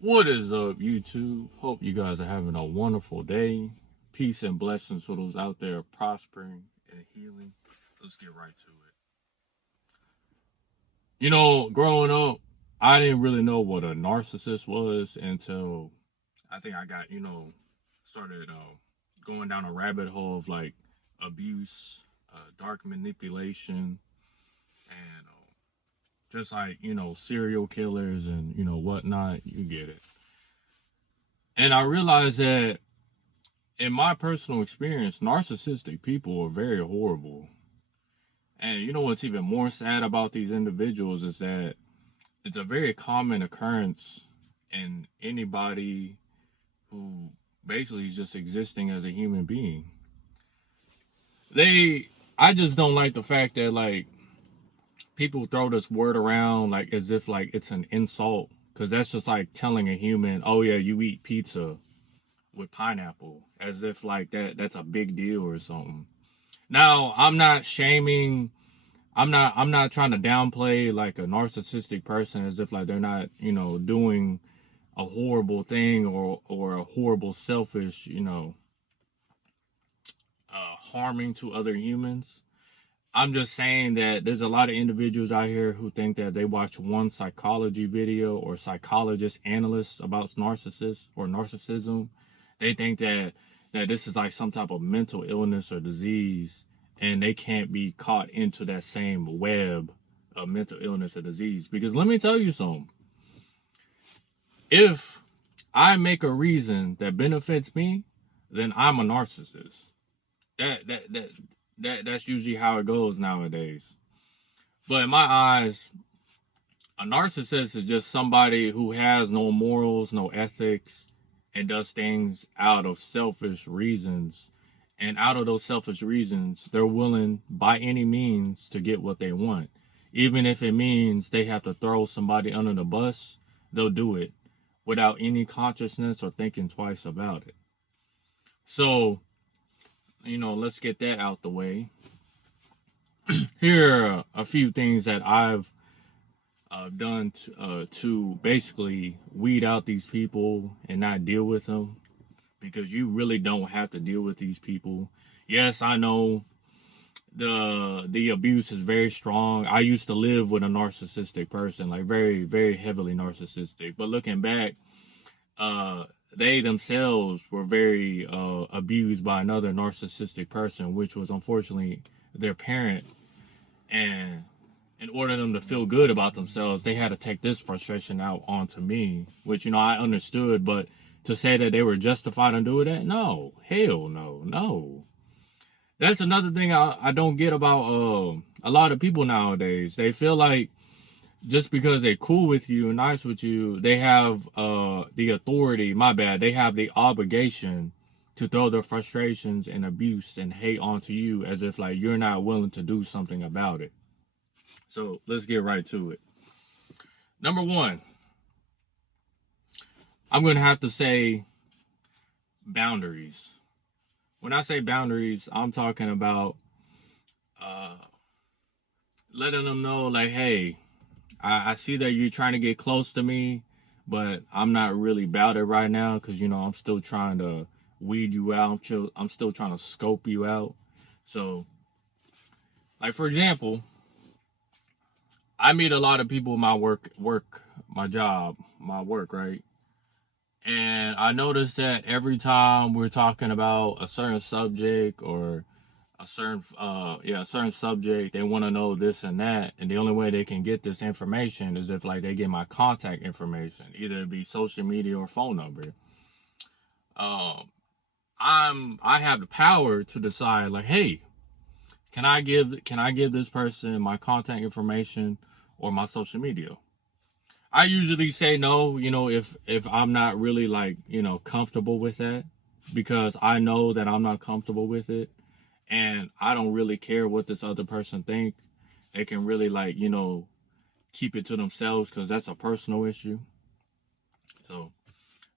What is up, YouTube? Hope you guys are having a wonderful day. Peace and blessings to those out there prospering and healing. Let's get right to it. Growing up, I didn't really know what a narcissist was until I think I got, started going down a rabbit hole of like abuse, dark manipulation, and just like, serial killers and, whatnot. You get it. And I realized that in my personal experience, narcissistic people are very horrible. And you know what's even more sad about these individuals is that it's a very common occurrence in anybody who basically is just existing as a human being. I just don't like the fact that like people throw this word around like as if like it's an insult, because that's just like telling a human, oh yeah, you eat pizza with pineapple, as if like that's a big deal or something. Now, I'm not shaming. I'm not trying to downplay like a narcissistic person as if like they're not, doing a horrible thing or a horrible selfish, harming to other humans. I'm just saying that there's a lot of individuals out here who think that they watch one psychology video or psychologist analyst about narcissists or narcissism. They think that this is like some type of mental illness or disease, and they can't be caught into that same web of mental illness or disease. Because let me tell you something. If I make a reason that benefits me, then I'm a narcissist. That's usually how it goes nowadays. But in my eyes, a narcissist is just somebody who has no morals, no ethics, and does things out of selfish reasons. And out of those selfish reasons, they're willing by any means to get what they want. Even if it means they have to throw somebody under the bus, they'll do it without any consciousness or thinking twice about it. So, let's get that out the way. Here are a few things that I've done to basically weed out these people and not deal with them, because you really don't have to deal with these people. Yes, I know the abuse is very strong. I used to live with a narcissistic person, like very, very heavily narcissistic. But looking back, they themselves were very abused by another narcissistic person, which was unfortunately their parent. And in order for them to feel good about themselves, they had to take this frustration out onto me, which, I understood. But to say that they were justified in doing that, no, hell no, no. That's another thing I don't get about a lot of people nowadays. They feel like just because they're cool with you and nice with you, they have the authority, they have the obligation to throw their frustrations and abuse and hate onto you as if like you're not willing to do something about it. So let's get right to it. Number one, I'm going to have to say boundaries. When I say boundaries, I'm talking about letting them know like, hey, I see that you're trying to get close to me, but I'm not really about it right now because, I'm still trying to weed you out. I'm still trying to scope you out. So, like, for example, I meet a lot of people in my my job, my work, right? And I notice that every time we're talking about a certain subject or a certain subject, they want to know this and that, and the only way they can get this information is if like they get my contact information, either it be social media or phone number. I have the power to decide like, hey, can I give this person my contact information or my social media? I usually say no, if I'm not really like, comfortable with that, because I know that I'm not comfortable with it, and I don't really care what this other person think. They can really like, keep it to themselves because that's a personal issue. So,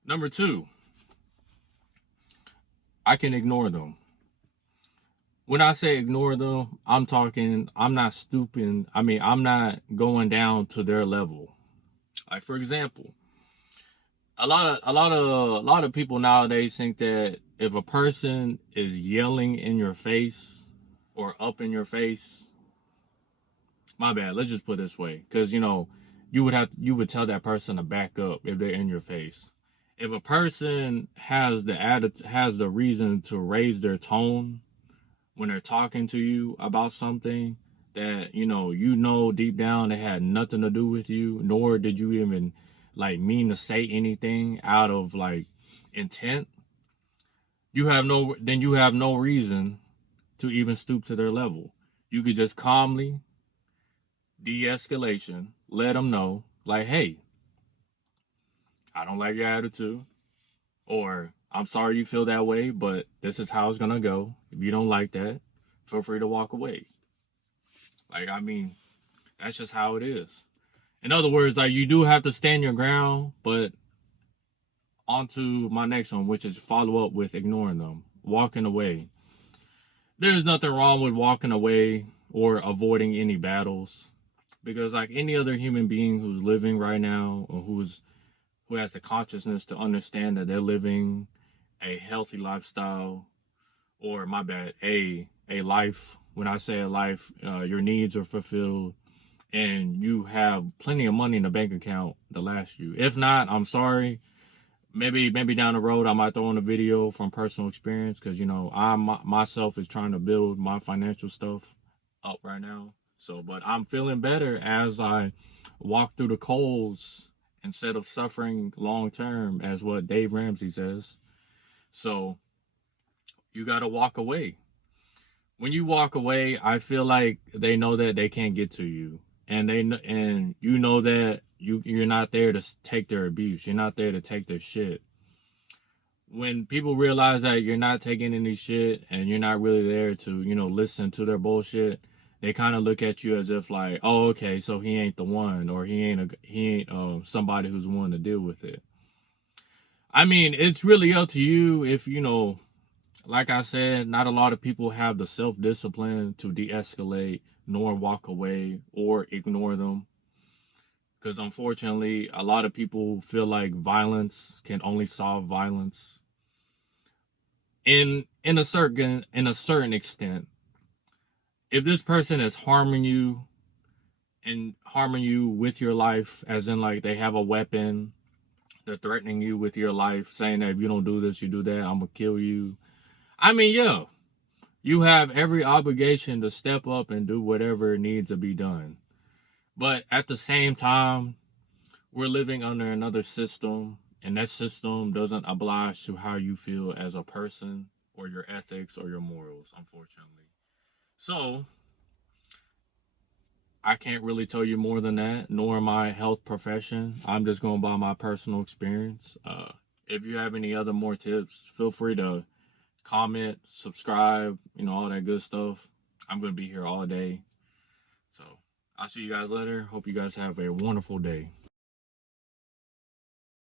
number two, I can ignore them. When I say ignore them, I'm not stooping. I mean, I'm not going down to their level. Like, for example, a lot of people nowadays think that if a person is yelling in your face or up in your face, my bad, let's just put it this way, because you would tell that person to back up if they're in your face. If a person has the reason to raise their tone when they're talking to you about something that deep down they had nothing to do with you, nor did you even like mean to say anything out of like intent, you have no reason to even stoop to their level. You could just calmly de-escalation, let them know like, hey, I don't like your attitude, or I'm sorry you feel that way, but this is how it's gonna go. If you don't like that, feel free to walk away. Like, I mean, that's just how it is. In other words, like, you do have to stand your ground, but on to my next one, which is follow up with ignoring them, walking away. There's nothing wrong with walking away or avoiding any battles, because like any other human being who's living right now, or who has the consciousness to understand that they're living a healthy lifestyle, or my bad, a life. When I say a life, your needs are fulfilled and you have plenty of money in the bank account to last you. If not, I'm sorry. Maybe down the road I might throw in a video from personal experience, because I myself is trying to build my financial stuff up right now. So, but I'm feeling better as I walk through the coals instead of suffering long term, as what Dave Ramsey says. So you got to walk away. When you walk away, I feel like they know that they can't get to you, and you know that you're not there to take their abuse. You're not there to take their shit. When people realize that you're not taking any shit and you're not really there to listen to their bullshit, they kind of look at you as if like, oh, okay, so he ain't the one, or he ain't somebody who's willing to deal with it. I mean, it's really up to you. If like I said, not a lot of people have the self-discipline to de-escalate, nor walk away or ignore them. Because unfortunately, a lot of people feel like violence can only solve violence. In a certain extent, if this person is harming you and harming you with your life, as in like they have a weapon, they're threatening you with your life, saying that if you don't do this, you do that, I'm gonna kill you. I mean, yeah, you have every obligation to step up and do whatever needs to be done. But at the same time, we're living under another system, and that system doesn't oblige to how you feel as a person, or your ethics, or your morals, unfortunately. So, I can't really tell you more than that, nor am I a health profession. I'm just going by my personal experience. If you have any other more tips, feel free to comment, subscribe, all that good stuff. I'm going to be here all day. So I'll see you guys later. Hope you guys have a wonderful day.